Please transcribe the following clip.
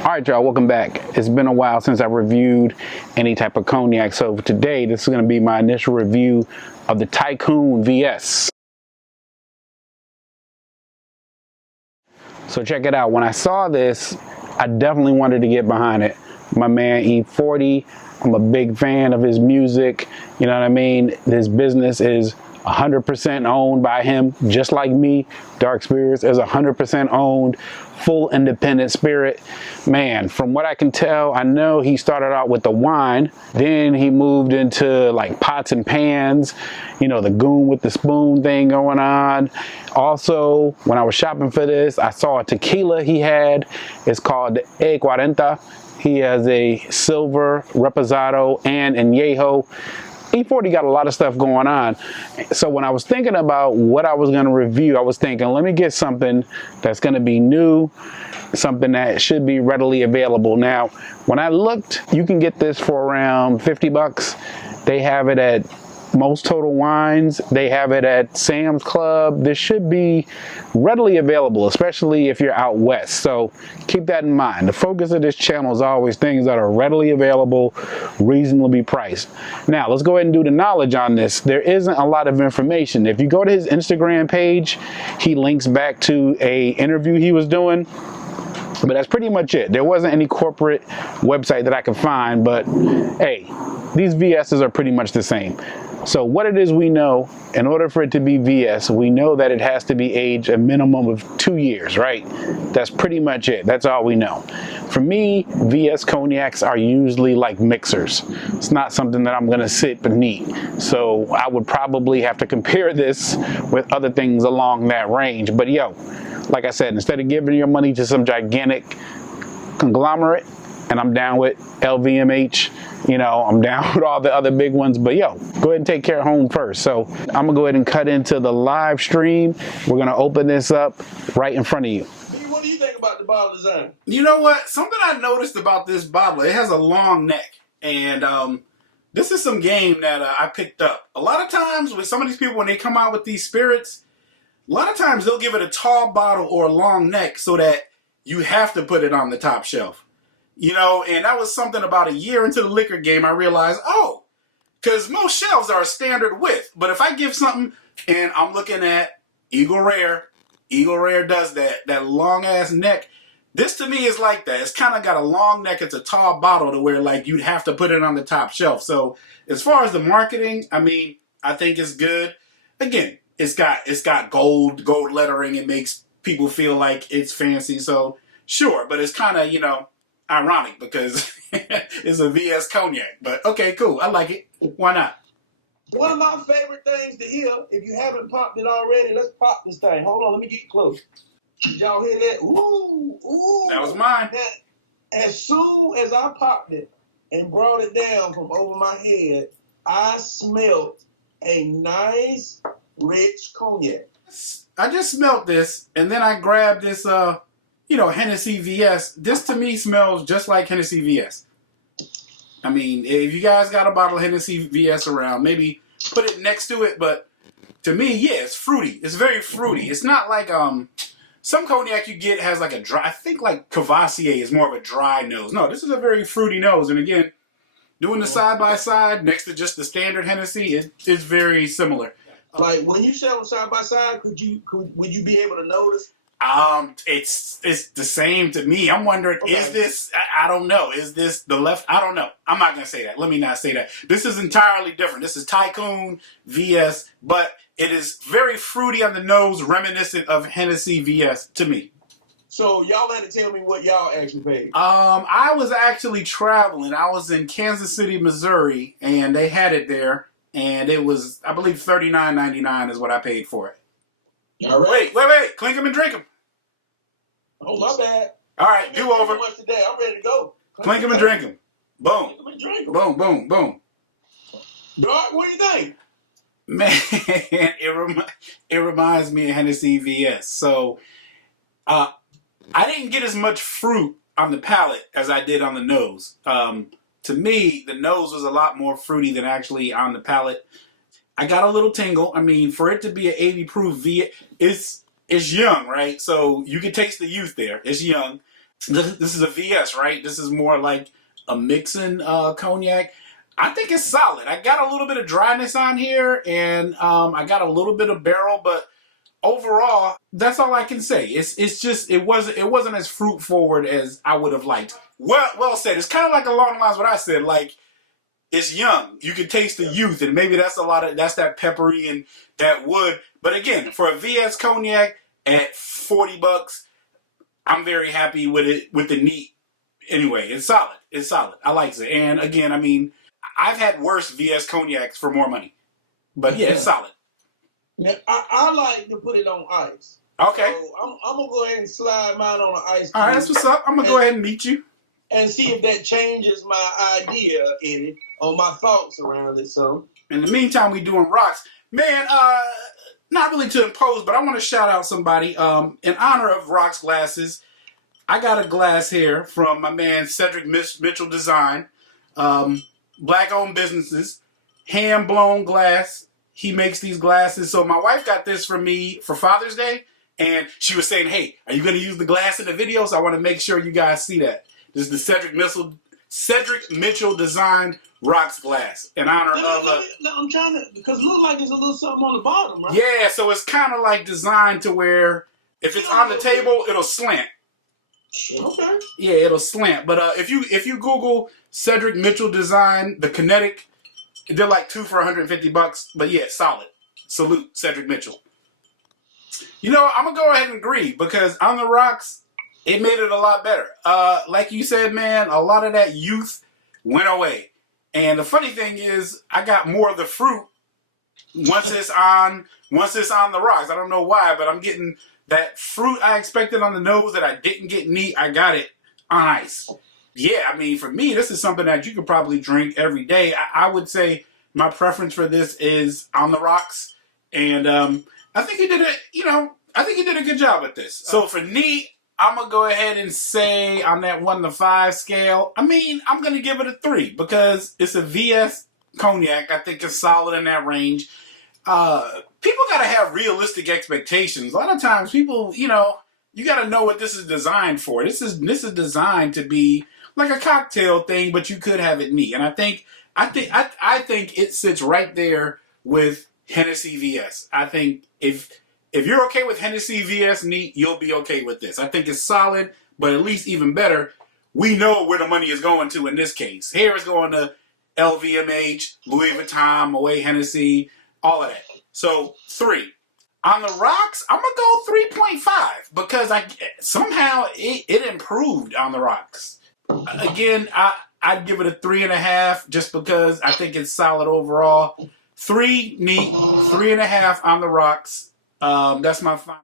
All right, y'all, welcome back. It's been a while since I reviewed any type of cognac, so today this is going to be my initial review of the Tycoon VS. So check it out. When I saw this, I definitely wanted to get behind it. My man E40, I'm a big fan of his music. You know what I mean? This business is 100% owned by him, just like me. Dark Spirits is 100% owned, full independent spirit. Man, from what I can tell, I know he started out with the wine, then he moved into like pots and pans, you know, the goon with the spoon thing going on. Also, when I was shopping for this, I saw a tequila he had. It's called E40. He has a silver reposado and añejo. E40 got a lot of stuff going on. So when I was thinking about what I was going to review, I was thinking, let me get something that's going to be new, something that should be readily available. Now, when I looked, you can get this for around 50 bucks. They have it at most Total Wines. They have it at Sam's Club. This should be readily available, especially if you're out west. So keep that in mind. The focus of this channel is always things that are readily available, reasonably priced. Now, let's go ahead and do the knowledge on this. There isn't a lot of information. If you go to his Instagram page, he links back to a interview he was doing. But that's pretty much it. There wasn't any corporate website that I could find, but hey, these VSs are pretty much the same. So what it is we know, in order for it to be VS, we know that it has to be aged a minimum of 2 years, right? That's pretty much it. That's all we know. For me, VS cognacs are usually like mixers. It's not something that I'm going to sit beneath. So I would probably have to compare this with other things along that range. But yo, like I said, instead of giving your money to some gigantic conglomerate, and I'm down with LVMH, you know, I'm down with all the other big ones, but yo, go ahead and take care of home first. So I'm gonna go ahead and cut into the live stream. We're gonna open this up right in front of you. What do you think about the bottle design? You know what? Something I noticed about this bottle, it has a long neck. And this is some game that I picked up. A lot of times with some of these people, when they come out with these spirits, a lot of times they'll give it a tall bottle or a long neck so that you have to put it on the top shelf. You know, and that was something about a year into the liquor game, I realized, oh, because most shelves are a standard width. But if I give something and I'm looking at Eagle Rare does that long ass neck. This to me is like that. It's kind of got a long neck. It's a tall bottle to where like you'd have to put it on the top shelf. So as far as the marketing, I mean, I think it's good. Again, it's got gold lettering. It makes people feel like it's fancy. So sure, but it's kind of, you know, ironic because it's a VS cognac. But okay, cool. I like it. Why not? One of my favorite things to hear, if you haven't popped it already, let's pop this thing. Hold on, let me get you close. Did y'all hear that? Ooh, ooh. That was mine. Now, as soon as I popped it and brought it down from over my head, I smelled a nice, rich cognac. I just smelled this, and then I grabbed this, you know, Hennessy VS. This to me smells just like Hennessy VS. I mean, if you guys got a bottle of Hennessy VS around, maybe put it next to it. But to me, yeah, it's fruity. It's very fruity. It's not like some cognac you get has like a dry. I think like Cavassier is more of a dry nose. No, this is a very fruity nose. And again, doing the side by side next to just the standard Hennessy, it's very similar. Like when you sell them side by side, would you be able to notice? It's the same to me. I'm wondering, okay. Is this, I don't know. Is this the left? I don't know. I'm not going to say that. Let me not say that. This is entirely different. This is Tycoon VS, but it is very fruity on the nose, reminiscent of Hennessy VS to me. So y'all had to tell me what y'all actually paid. I was actually traveling. I was in Kansas City, Missouri, and they had it there, and it was, I believe, $39.99 is what I paid for it. All right. Wait. Clink them and drink them. Oh, my bad. All right, do over. Much today. I'm ready to go. Clink them and drink them. Boom. Boom, boom, boom. Doc, what do you think? Man, it reminds me of Hennessy VS. So, I didn't get as much fruit on the palate as I did on the nose. To me, the nose was a lot more fruity than actually on the palate. I got a little tingle. I mean, for it to be an 80 proof V, it's young, right? So you can taste the youth there. It's young. This is a VS, right? This is more like a mixing cognac. I think it's solid. I got a little bit of dryness on here, and I got a little bit of barrel, but overall, that's all I can say. It's just it wasn't as fruit forward as I would have liked. Well said. It's kind of like along the lines of what I said. Like, it's young. You can taste the youth, and maybe that's that peppery and that wood. But again, for a VS cognac at $40, I'm very happy with it, with the neat. Anyway, it's solid. It's solid. I like it. And again, I mean, I've had worse VS cognacs for more money. But yeah, it's solid. Now, I like to put it on ice. Okay. So I'm going to go ahead and slide mine on the ice. All right, that's what's up. I'm going to go ahead and meet you. And see if that changes my idea, Eddie, or my thoughts around it. So, in the meantime, we doing rocks. Man, not really to impose, but I want to shout out somebody. In honor of Rocks Glasses, I got a glass here from my man Cedric Mitchell Design. Black-owned businesses, hand-blown glass. He makes these glasses. So my wife got this for me for Father's Day, and she was saying, hey, are you going to use the glass in the video? So I want to make sure you guys see that. This is the Cedric Mitchell designed rocks glass in honor of I'm trying to, because it looks like there's a little something on the bottom, right? Yeah, so it's kind of like designed to where if it's on the table, it'll slant. Okay. Yeah, it'll slant. But if you Google Cedric Mitchell Design, the kinetic, they're like 2 for $150. But yeah, solid. Salute Cedric Mitchell. You know, I'm gonna go ahead and agree because on the rocks, it made it a lot better. Like you said, man, a lot of that youth went away. And the funny thing is, I got more of the fruit once it's on the rocks. I don't know why, but I'm getting that fruit I expected on the nose that I didn't get neat. I got it on ice. Yeah, I mean, for me, this is something that you could probably drink every day. I would say my preference for this is on the rocks. And I think he did a good job at this. So for neat, I'm going to go ahead and say on that 1 to 5 scale, I mean, I'm going to give it a 3 because it's a VS cognac. I think it's solid in that range. People got to have realistic expectations. A lot of times people, you got to know what this is designed for. This is designed to be like a cocktail thing, but you could have it neat. And I think it sits right there with Hennessy VS. I think if you're okay with Hennessy VS neat, you'll be okay with this. I think it's solid, but at least even better, we know where the money is going to in this case. Here it's going to LVMH, Louis Vuitton, Moet Hennessy, all of that. So 3. On the rocks, I'm going to go 3.5 because somehow it improved on the rocks. Again, I'd give it a 3.5 just because I think it's solid overall. 3 neat, 3.5 on the rocks. That's my final.